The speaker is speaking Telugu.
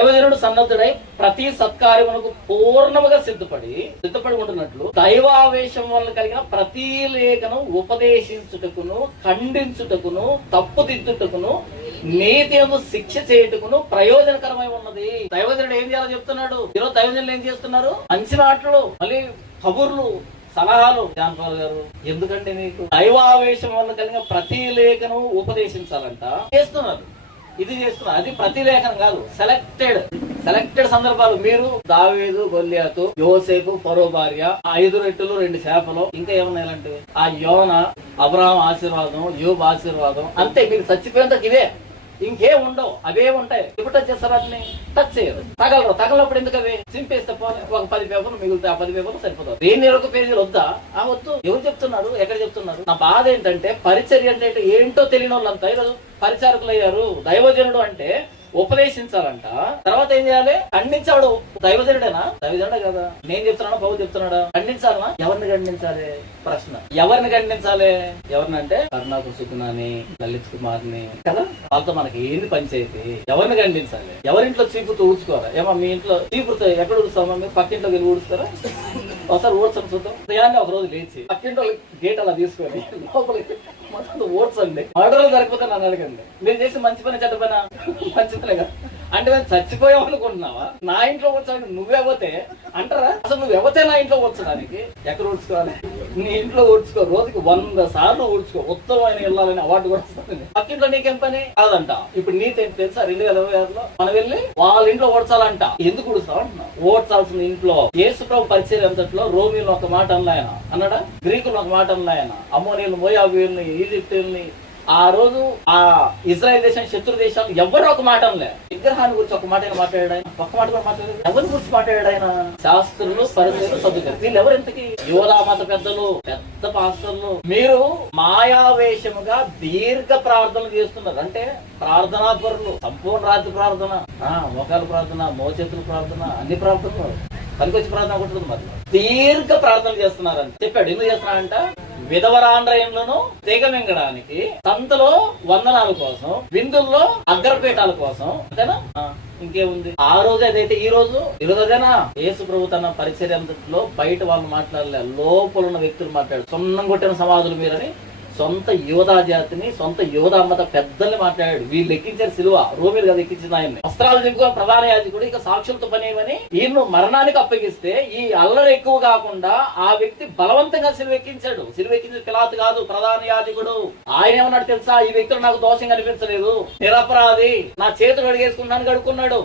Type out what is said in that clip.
దైవజనుడు సన్నద్ధుడై ప్రతి సత్కార్యమునకు పూర్ణముగా సిద్ధపడి ఉంటున్నట్లు దైవావేశం వల్ల కలిగిన ప్రతి లేఖను ఉపదేశించుటకును, ఖండించుటకును, తప్పుదిద్దుటకును, నీతిను శిక్ష చేయుటకును ప్రయోజనకరమై ఉన్నది. దైవజనుడు ఏం చేయాలో చెప్తున్నాడు. ఈరోజు దైవజనులు ఏం చేస్తున్నారు? మంచి మాటలు, మళ్ళీ కబుర్లు, సలహాలు. జాన్పాల్ గారు, ఎందుకంటే మీకు దైవావేశం వల్ల కలిగిన ప్రతి లేఖను ఉపదేశించాలంట చేస్తున్నారు. ఇది చేస్తున్నారు. అది ప్రతిలేఖనం కాదు, సెలెక్టెడ్ సందర్భాలు. మీరు దావీదు, గొల్లియాతు, యోసేపు, ఫరో భార్య, 5 రొట్టెలు 2 చేపలు, ఇంకా ఏమన్నాయంటే ఆ యోన, అబ్రహాం ఆశీర్వాదం, యోబు ఆశీర్వాదం, అంతే. మీరు చచ్చిపోయేంత ఇవే, ఇంకేం ఉండవు. అవే ఉంటాయి. ఇప్పుడు టచ్ చేస్తారు, వాటిని టచ్ చేయరు. తగలప్పుడు ఎందుకు అవి చింపేస్తే ఒక 10 పేపర్లు మిగులుతాయి. ఆ 10 పేపర్లు సరిపోతారు. 1 పేజీలు వద్దా? వద్దు. ఎవరు చెప్తున్నారు? ఎక్కడ చెప్తున్నారు? నా బాధ ఏంటంటే పరిచర్య అంటే ఏంటో తెలియని వాళ్ళంతా ఈరోజు పరిచారకులు అయ్యారు. దైవజనుడు అంటే ఉపదేశించాలంట. తర్వాత ఏం చేయాలి? ఖండించాడు. దైవజనుడేనా? దైవజనుడే కదా. నేను చెప్తున్నాడా? బాబు చెప్తున్నాడా? ఖండించాలనా? ఎవరిని ఖండించాలి? ప్రశ్న. ఎవరిని ఖండించాలి? ఎవరినంటే కరుణాకు సుకునాని, లలిత్ కుమార్ని కదా. వాళ్ళతో మనకి ఏంది పంచాయతీ? ఎవరిని ఖండించాలి? ఎవరింట్లో చీపుతో ఊడ్చుకోరా? ఏమో మీ ఇంట్లో చీపుతో ఎక్కడ ఊడుస్తామా? మీరు పక్కింట్లోకి వెళ్ళి ఊడుస్తారా? ఒకసారి ఊడ్చండి చూద్దాం. ఉదయాన్నే ఒక రోజు లేచి పక్కింట్లో గేట్ అలా తీసుకొని లోపలికి మొత్తం ఓడ్చండి. మర్డర్లు జరిగిపోతే నన్ను అడగండి. మీరు చేసి మంచి పని చెడ్డ పని? మంచి పని కదా. అంటే నేను చచ్చిపోయావు అనుకుంటున్నావా? నా ఇంట్లో కూర్చోడానికి నువ్వెవతే అంటారా? అసలు నువ్వెవతే నా ఇంట్లో కూర్చోడానికి? ఎక్కడ ఊడ్చుకోవాలి? నీ ఇంట్లో ఊడ్చుకో. రోజుకి 100 సార్లు ఊడ్చుకో. ఉత్తమమైన వెళ్ళాలని అవార్డు కూడా వస్తుంది. పక్కింట్లో నీకేం పని కాదంట. ఇప్పుడు నీతో తెలుసా? 2026లో మనం వెళ్ళి వాళ్ళ ఇంట్లో ఓడ్చాలంట. ఎందుకు ఊడుస్తావు అంటున్నా? ఓడ్చాల్సిన ఇంట్లో యేసు ప్రభు పరిచర్య అంతట్లో రోమియోలు ఒక మాట అన్నాయన అన్నాడా? గ్రీకులు ఒక మాట అన్నాయన. అమ్మోనియలు, మోయాబీయుల్ని, ఈజిప్టుల్ని, ఆ రోజు ఆ ఇజ్రాయెల్ దేశం, శత్రు దేశాలు ఎవరు ఒక మాట అనలే. విగ్రహాన్ని గురించి ఒక మాట మాట్లాడాడు ఆయన. ఒక్క మాట కూడా మాట్లాడారు. ఎవరి గురించి మాట్లాడాడు ఆయన? శాస్త్రులు, పరిచయులు, సదుకారు. వీళ్ళు ఎవరు? ఇంతకీ యోధా మత పెద్దలు, పెద్ద పాస్టర్లు. మీరు మాయావేశముగా దీర్ఘ ప్రార్థనలు చేస్తున్నారు. అంటే ప్రార్థనా పరులు, సంపూర్ణ రాత్రి ప్రార్థన, మోకాల ప్రార్థన, మోచేతుల ప్రార్థన, అన్ని ప్రార్థనలు పనికొచ్చి ప్రార్థన కొట్టుకుంది. మరి దీర్ఘ ప్రార్థనలు చేస్తున్నారని చెప్పాడు. ఎందుకు చేస్తున్నారంట? విధవరాండ్రయంలోను తెగమింగడానికి, సంతలో వందనాల కోసం, విందుల్లో అగ్రపీఠాల కోసం. అంతేనా? ఇంకేముంది? ఆ రోజు అదైతే ఈ రోజు అదేనా? యేసు ప్రభు తన పరిచర్యలో బయట వాళ్ళు మాట్లాడలే, లోపల ఉన్న వ్యక్తులు మాట్లాడారు. సున్నం కొట్టిన సమాధులు మీరని సొంత యోధా జాతిని, సొంత యోధా మత పెద్దల్ని మాట్లాడాడు. వీళ్ళు ఎక్కించారు సిలువ. రోమిలు కదా ఎక్కించిన ఆయన్ని. వస్త్రాలు దిగువ ప్రధాన యాజకుడు ఇక సాక్షులతో పనేమని ఈయన్ను మరణానికి అప్పగిస్తే ఈ అల్లరి ఎక్కువ కాకుండా ఆ వ్యక్తి బలవంతంగా సిలువ ఎక్కించాడు. సిలువ ఎక్కించిన పిలాతు కాదు, ప్రధాన యాజకుడు. ఆయన ఏమన్నాడు తెలుసా? ఈ వ్యక్తులు నాకు దోషం కనిపించలేదు, నిరపరాధి, నా చేతులు అడిగేసుకున్నాను కడుక్కున్నాడు.